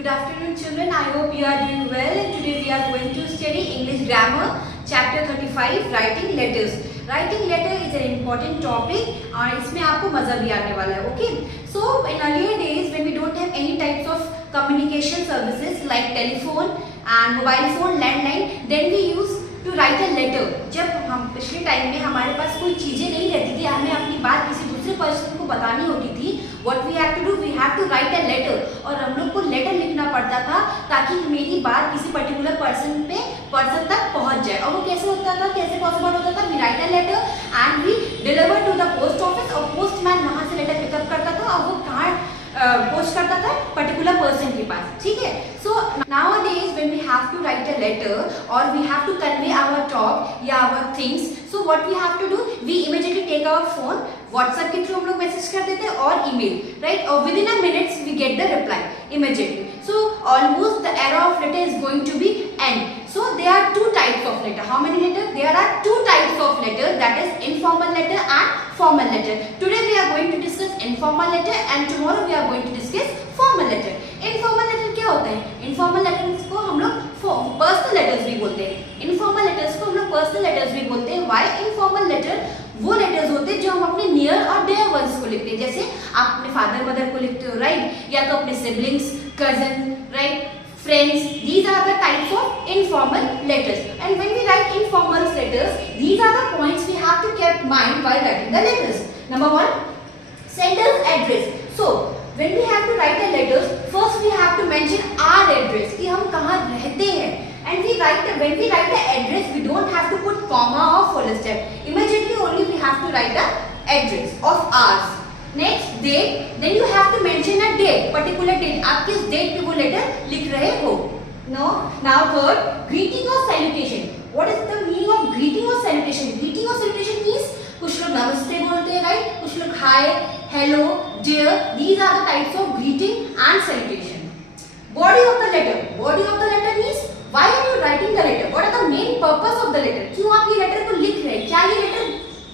Good afternoon children, I hope you are doing well and today we are going to study English grammar chapter 35 writing letters. Writing letter is an important topic और इसमें आपको मजा भी आने वाला है. Okay, so in earlier days when we don't have any types of communication services like telephone and mobile phone, landline, then we use to write a letter. जब हम पिछले टाइम में हमारे पास कोई चीजें नहीं रहती थी, हमें अपनी बात किसी दूसरे पर्सन को बतानी होती थी, what we have to do, we have to write a letter. और हम लोग को लेटर लिखना पड़ता था ताकि मेरी बात किसी पर्टिकुलर पर्सन तक पहुंच जाए. और वो कैसे होता था, कैसे पॉसिबल होता था? We write a letter and we deliver to the post office और पोस्टमैन वहां से लेटर पिकअप करता था और वो कहाँ पोस्ट करता था पर्टिकुलर पर्सन के पास. ठीक है. सो nowadays when we have to write a letter or we have to convey our talk या our things, so what we have to do, we immediately take our phone, WhatsApp के through हम लोग message कर देते हैं और email, right? और within a minutes we get the reply immediately. So almost the era of letter is going to be end. So there are two types of letter. How many letters? There are two types of letters, that is informal letter and formal letter. Today we are going to discuss informal letter and tomorrow we are going to discuss formal letter. Informal letter क्या होता है? Informal letters को हम लोग personal letters भी बोलते हैं. Informal letters को हम लोग personal letters भी बोलते हैं. Why? Informal letter वो लेटर्स होते हैं जो हम अपने नियर और डियर वंस को लिखते हैं. जैसे आप अपने फादर मदर को लिखते हो, राइट? या तो अपने siblings, cousin, right, friends. These are the types of informal letters. And when we write informal letters, these are the points we have to keep in mind while writing the letters. Number one, sender's address. So when we have to write the letters, first we have to mention our address, कि हम कहाँ रहते हैं. And when we write the address, we don't have to put comma or full stop. Immediately only we have to write the address of ours. Next, date. Then you have to mention a date, particular date. आप किस date पे वो letter लिख रहे हो? No. Now third, greeting or salutation. What is the meaning of greeting or salutation? Greeting or salutation means कुछ लोग नमस्ते बोलते हैं, right? कुछ लोग hi, hello, dear. These are the types of greeting and salutation. Body of the letter. Body of the letter means why are you writing the letter? What are the main purpose of the letter? क्यों आप ये letter को लिख रहे हैं? क्या ये letter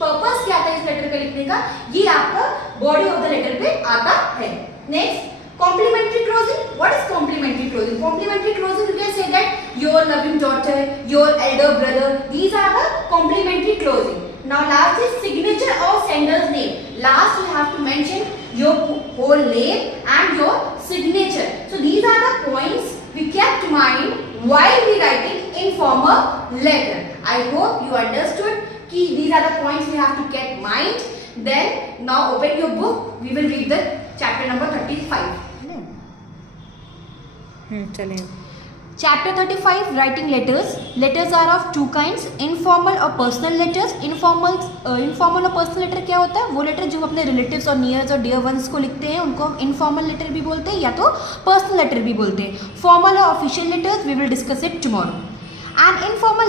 purpose क्या था इस लेटर का लिखने का? ये आपका बॉडी ऑफ द लेटर पे आता है. Next, complimentary closing. What is complimentary closing? Complimentary closing you can say that your loving daughter, your elder brother. These are the complimentary closing. Now last is signature of sender's name. Last you have to mention your whole name and your signature. So these are the points we kept in mind while we writing informal letter. I hope you understood कि these are the points we have to keep in mind. Then now open your book. We will read the chapter number 35. चलें. Chapter 35 writing letters. Letters are of two kinds, informal और personal letters. Informal और personal letter क्या होता है? वो letter जो अपने relatives और nears और dear ones को लिखते हैं उनको हम informal letter भी बोलते हैं या तो personal letter भी बोलते हैं. Formal और official letters we will discuss it tomorrow. An informal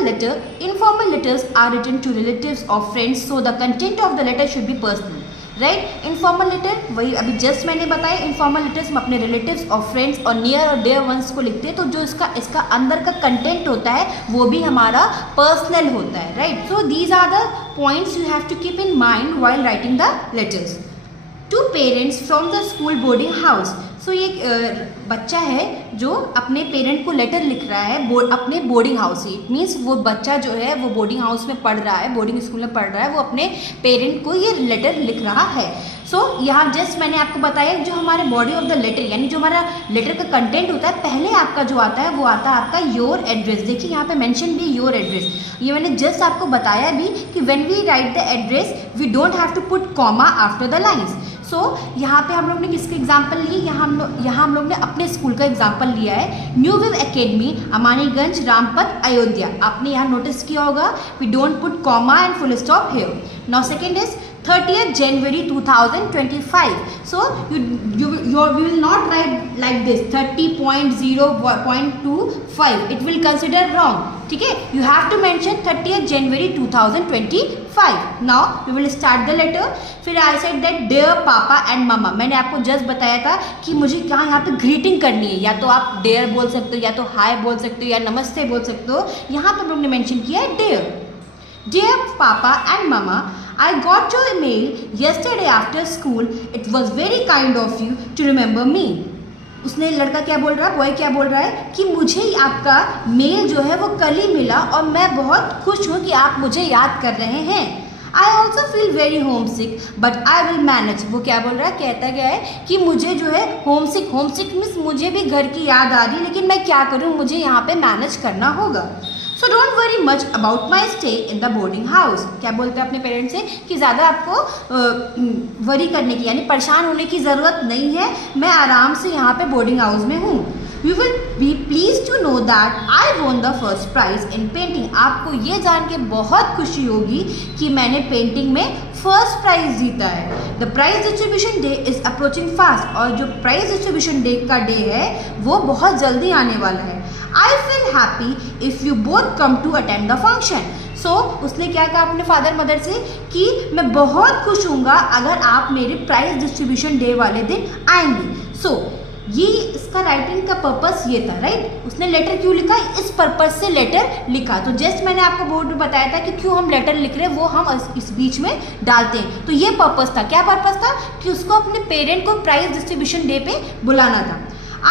letters are written to relatives or friends, so the content of the letter should be personal. Right. Informal letter वही अभी just मैंने बताया. Informal letters हम अपने relatives और friends और near और dear ones को लिखते हैं, तो जो इसका अंदर का कंटेंट होता है वो भी हमारा पर्सनल होता है. Right. So these are the points you have to keep in mind while writing the letters. To parents from the school boarding house. So ये बच्चा है जो अपने पेरेंट को लेटर लिख रहा है अपने बोर्डिंग हाउस से. इट मीन्स वो बच्चा जो है वो बोर्डिंग हाउस में पढ़ रहा है, बोर्डिंग स्कूल में पढ़ रहा है, वो अपने पेरेंट को ये लेटर लिख रहा है. सो यहाँ जस्ट मैंने आपको बताया जो हमारे बॉडी ऑफ द लेटर यानी जो हमारा लेटर का कंटेंट होता है, पहले आपका जो आता है वो आता है आपका योर एड्रेस. देखिए यहाँ पे मेंशन भी योर एड्रेस. ये मैंने जस्ट आपको बताया भी कि when we write the address we don't have to put comma after the lines. So यहाँ पे हम लोग ने किसके एग्जाम्पल ली? यहाँ हम लोग ने अपने स्कूल का एग्जाम्पल लिया है. New Viv Academy, Amaniganj, Rampath, Ayodhya. आपने यहाँ नोटिस किया होगा we don't put comma and full stop here. Now second is 30th January 2025. So you will not write like this 30.0.25. It will consider wrong. ठीक है. You have to mention 30th January 2025. Now we will start the letter. फिर I said that dear papa and mama. मैंने आपको just बताया था कि मुझे कहाँ यहाँ पे ग्रीटिंग करनी है. या तो आप dear बोल सकते हो, या तो hi बोल सकते हो, या नमस्ते बोल सकते हो. यहाँ पर हम लोग ने मेंशन किया है dear. Dear papa and mama, I got your email yesterday after school. It was very kind of you to remember me. उसने लड़का क्या बोल रहा है, बॉय क्या बोल रहा है कि मुझे आपका मेल जो है वो कल ही मिला और मैं बहुत खुश हूँ कि आप मुझे याद कर रहे हैं। I also feel very home sick but I will manage. वो क्या बोल रहा है, कहता क्या है कि मुझे जो है होम सिक मीन्स मुझे भी घर की याद आ रही है, लेकिन मैं क्या करूँ, मुझे यहाँ पे मैनेज करना होगा। So don't worry much about my stay in the boarding house. क्या बोलते हैं अपने पेरेंट्स से कि ज़्यादा आपको वरी करने की यानी परेशान होने की ज़रूरत नहीं है, मैं आराम से यहाँ पे बोर्डिंग हाउस में हूँ। You will be pleased to know that I won the first prize in painting. आपको ये जान के बहुत खुशी होगी कि मैंने पेंटिंग में फर्स्ट प्राइज जीता है। The prize distribution day is approaching fast. और जो प्राइज डिस्ट्रीब्यूशन डे का डे है वो बहुत जल्दी आने वाला है। I feel happy if you both come to attend the function. So उसने क्या कहा अपने फादर मदर से कि मैं बहुत खुश हूँगा अगर आप मेरे प्राइज डिस्ट्रीब्यूशन डे वाले दिन आएंगे। सो ये इसका राइटिंग का पर्पस ये था, राइट। उसने लेटर क्यों लिखा, इस पर्पस से लेटर लिखा। तो जस्ट मैंने आपको बोर्ड में बताया था कि क्यों हम लेटर लिख रहे हैं, वो हम इस बीच में डालते हैं। तो ये पर्पस था, क्या पर्पस था कि उसको अपने पेरेंट को प्राइज डिस्ट्रीब्यूशन डे पे बुलाना था।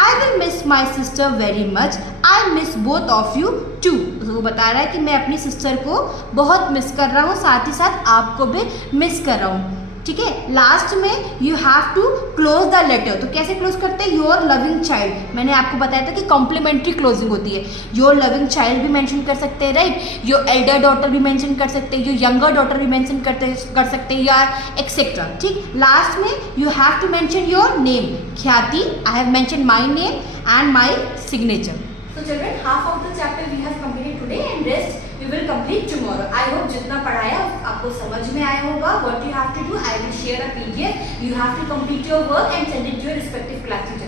I will miss my sister very much, I miss both of you too. वो बता रहा है कि मैं अपनी सिस्टर को बहुत मिस कर रहा हूँ, साथ ही साथ आपको भी मिस कर रहा हूँ, ठीक है। लास्ट में you have to close the letter. तो कैसे क्लोज करते हैं, योर लविंग चाइल्ड। मैंने आपको बताया था कि कॉम्प्लीमेंट्री क्लोजिंग होती है। योर लविंग चाइल्ड भी मेंशन कर सकते हैं, राइट। योर एल्डर डॉटर भी मेंशन कर सकते हैं, योर यंगर डॉटर भी मेंशन कर सकते हैं, या एक्सेट्रा, ठीक। लास्ट में you have to mention your name. Khyati, I have mention my name and my signature. So children, half of the chapter we have completed today and rest we will complete tomorrow. I hope जितना पढ़ाया आपको समझ में आया होगा. What you have to do, I will share a PDF. You have to complete your work and send it to your respective class teacher.